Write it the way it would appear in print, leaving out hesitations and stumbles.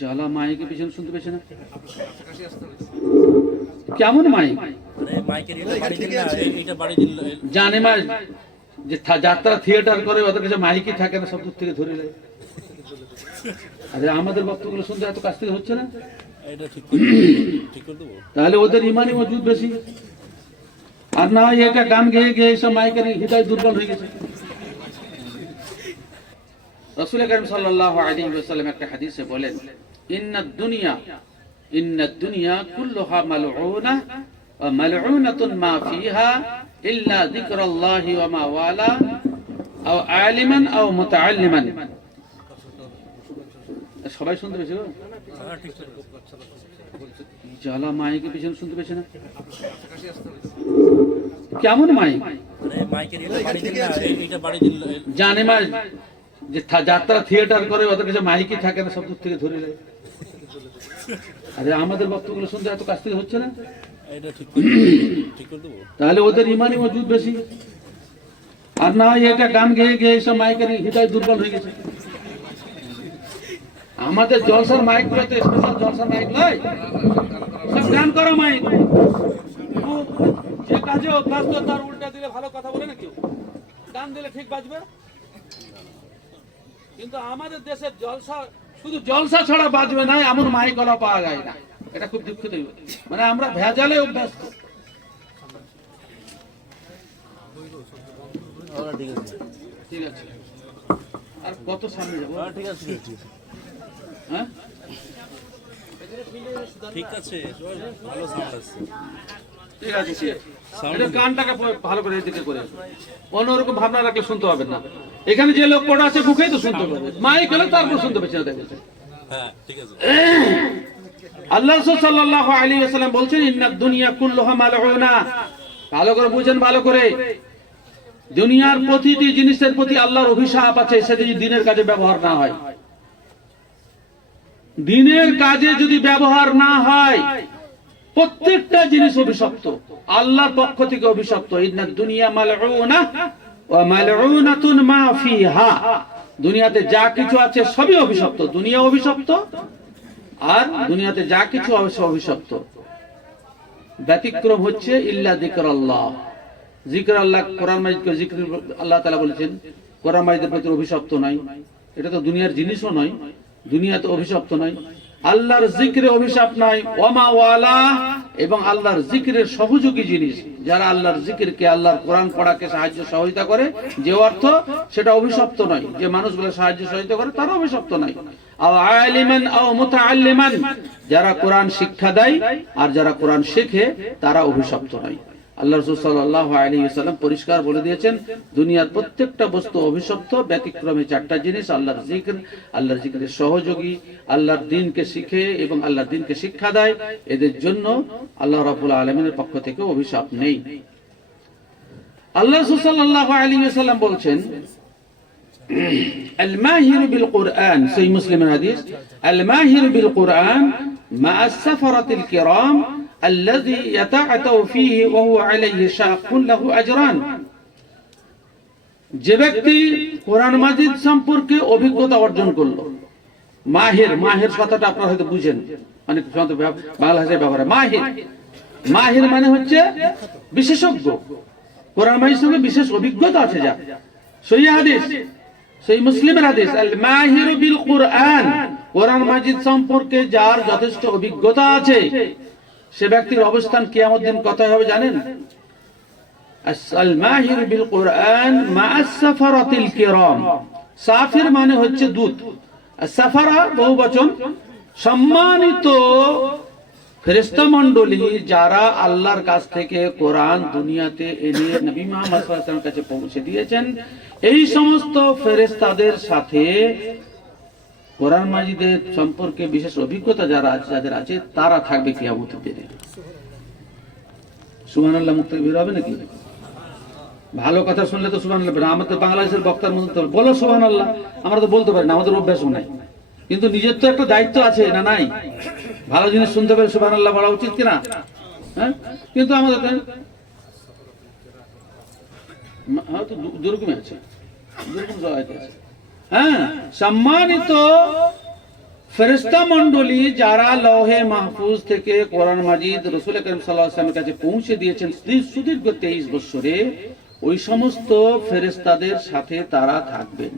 জ্বালা মাইকে পিছনে শুনতে পেয়েছে না? কেমন মাইক জানে মা যে যাত্রা থিয়েটার করে ওদের কাছে মাইকই থাকে না, সব দূর থেকে ধরে নেয়। আরে আমাদের বক্তব্যগুলো শুনতে এত কাছ থেকে হচ্ছে না, তাহলে ওদের ইমানি মজবুত বেশি। আর না হয় এটা গান গেয়ে গিয়ে এইসব মাইকের হৃদয় দুর্বল হয়ে গেছে। রাসূল কারীম সাল্লাল্লাহু আলাইহি ওয়াসাল্লাম একটা হাদিসে বলেন, ইন্নাদ দুনিয়া কুল্লুহা মালউনা ওয়া মালউনাতুন মা ফিহা ইল্লা যিকরাল্লাহি ওয়া মা ওয়ালা আও আলিমান আও মুতাআল্লিমান। সবাই শুনতে পেয়েছে? জ্বালা মাইকে পিছনে শুনতে পেয়েছে না? কেমন মাইক জানে মা যে যাত্রা থিয়েটার করে ওদের কাছে মাইকই থাকে না, সব দূর থেকে ধরে নেয়। আরে আমাদের বক্তব্যগুলো শুনতে এত কাছ থেকে হচ্ছে না, তাহলে ওদের ইমানি মজবুত বেশি। আর না হয় এটা গান গেয়ে গিয়ে এইসব মাইকের হৃদয় দুর্বল হয়ে গেছে। আমাদের জলসার মাইক গুলো তো স্পেশাল জলসার মাইক নয়, সব গান করা মাইক। যে কাজে অভ্যস্ত তার উল্টা দিলে ভালো কথা বলে না কেউ, গান দিলে ঠিক বাজবে। কিন্তু আমাদের দেশের জলসা শুধু জলসা ছাড়া বাজবে না এমন মাইক গলা পাওয়া যায় না। এটা খুব দুঃখিত, মানে আমরা ভেজালে অভ্যস্ত। ঠিক আছে, আর কত সামনে যাবো? ঠিক আছে, হ্যাঁ ঠিক আছে, ভালো সাউন্ড আছে। ঠিক আছে, এটা গানটাকে ভালো করে এদিকে করে অন্যরকম ভাবনা রাখলে শুনতে পাবেন না। এখানে যে লোক পড়া আছে মুখেই তো শুনতে পাবে, মাইক হলে তারপর শুনতে পেয়েছে না। দেখেছে? হ্যাঁ ঠিক আছে। আল্লাহ রাসূল সাল্লাল্লাহু আলাইহি ওয়াসাল্লাম বলছেন, ইন্নাদ দুনিয়া কুল্লুহা মালউনা। ভালো করে বুঝেন, ভালো করে। দুনিয়ার প্রতিটি জিনিসের প্রতি আল্লাহর অভিশাপ আছে, সেটা যদি দিনের কাজে ব্যবহার না হয়। দিনের কাজে যদি ব্যবহার না হয়, প্রত্যেকটা জিনিস অভিশপ্ত, আল্লাহর পক্ষ থেকে অভিশপ্ত। ইন্নাদ দুনিয়া মালউনা ওয়া মালউনাতুন মা ফিহা। দুনিয়াতে যা কিছু আছে সবই অভিশপ্ত, দুনিয়া অভিশপ্ত আর দুনিয়াতে যা কিছু আছে অভিশপ্ত। ব্যতিক্রম হচ্ছে ইল্লা যিকরাল্লাহ। জিক্র আল্লাহ, কোরআন মাজিদকে জিক্র আল্লাহ তাআলা বলেছেন কোরআন মাজিদের প্রতি অভিশপ্ত নয়। এটা তো দুনিয়ার জিনিসও নয়, দুনিয়াতে অভিশপ্ত নয়। আল্লাহর জিক্রে অভিশাপ নাই। ওমা ওয়ালা, এবং আল্লাহর জিক্রের সহযোগী জিনিস, যারা আল্লাহর জিক্রকে, আল্লাহর কোরআন পড়াকে সাহায্য সহযোগিতা করে, যে অর্থ সেটা অভিশপ্ত নয়। যে মানুষগুলো সাহায্য সহযোগিতা করে তারা অভিশপ্ত নয়। আও আলিমান আও মুতাআল্লিমান, যারা কোরআন শিক্ষা দেয় আর যারা কোরআন শেখে তারা অভিশপ্ত নয়। আল্লাহ রাসূল সাল্লাল্লাহু আলাইহি ওয়াসাল্লাম পরিষ্কার বলে দিয়েছেন, দুনিয়ার প্রত্যেকটা বস্তু অভিশপ্ত, ব্যতিক্রমে চারটা জিনিস: আল্লাহর জিকির, আল্লাহর জিকিরের সহযোগী, আল্লাহর দ্বীনকে শিখে এবং আল্লাহর দ্বীনকে শিক্ষা দেয়। এদের জন্য আল্লাহ রাব্বুল আলামিনের পক্ষ থেকে অভিশাপ নেই। আল্লাহ রাসূল সাল্লাল্লাহু আলাইহি ওয়াসাল্লাম বলছেন, আল মাহির বিল কুরআন, সহিহ মুসলিমের হাদিস, আল মাহির বিল কুরআন মা আস-সাফারাতিল কিরাম الذي يتعتو فيه وهو عليه شاق له اجران। যে ব্যক্তি কোরআন মাজিদ সম্পর্কে অভিজ্ঞতা অর্জন করলো, মাহির, মাহির কথাটা আপনারা হয়তো বুঝেন, মানে বাংলা ভাষায় ব্যবহার। মাহির, মাহির মানে হচ্ছে বিশেষজ্ঞ, কোরআন মাজিদের সঙ্গে বিশেষ অভিজ্ঞতা আছে যার। সহিহ হাদিস, সহিহ মুসলিমের হাদিস, আল মাহিরু বিল কুরআন, কোরআন মাজিদ সম্পর্কে যার যথেষ্ট অভিজ্ঞতা আছে, সে ব্যক্তির অবস্থান কিয়ামত দিন কোথায় হবে জানেন? আল মাহির বিল কুরআন মা আস-সাফারাতিল কিরাম। সাফির মানে হচ্ছে দূত, আর সাফারা বহুবচন। সম্মানিত ফেরেশতা মণ্ডলী যারা আল্লাহর কাছ থেকে কোরআন দুনিয়াতে এনে নবী মুহাম্মদ সাল্লাল্লাহু আলাইহি ওয়াসাল্লামের কাছে পৌঁছে দিয়েছেন, এই সমস্ত ফেরেশতাদের সাথে কোরআন মাজিদের সম্পর্কে বিশেষ অভিজ্ঞতা যাদের আছে তারা থাকবে কিয়ামতের দিনে। সুবহানাল্লাহ মুখ থেকে বের হবে নাকি? ভালো কথা শুনলে তো সুবহানাল্লাহ। আমাদের বাংলাদেশের বক্তার মধ্যে বলো সুবহানাল্লাহ, আমরা তো বলতে পারি না, আমাদের অভ্যাসও নাই। কিন্তু নিজের তো একটা দায়িত্ব আছে না, নাই? ভালো জিনিস শুনতে পেলে সুবহানাল্লাহ বলা উচিত কিনা? হ্যাঁ, কিন্তু আমাদের হয়তো দুরকমই আছে, দুরকম জায়গায় আছে। হ্যাঁ, সম্মানিত ফেরেশতা মণ্ডলী যারা লৌহে মাহফুজ থেকে কোরআন মাজিদ রাসূল করিম সাল্লাল্লাহু আলাইহি ওয়াসাল্লামের কাছে পৌঁছে দিয়েছেন সুদীর্ঘ 23 বছরে, ওই সমস্ত ফেরেশতাদের সাথে তারা থাকবেন।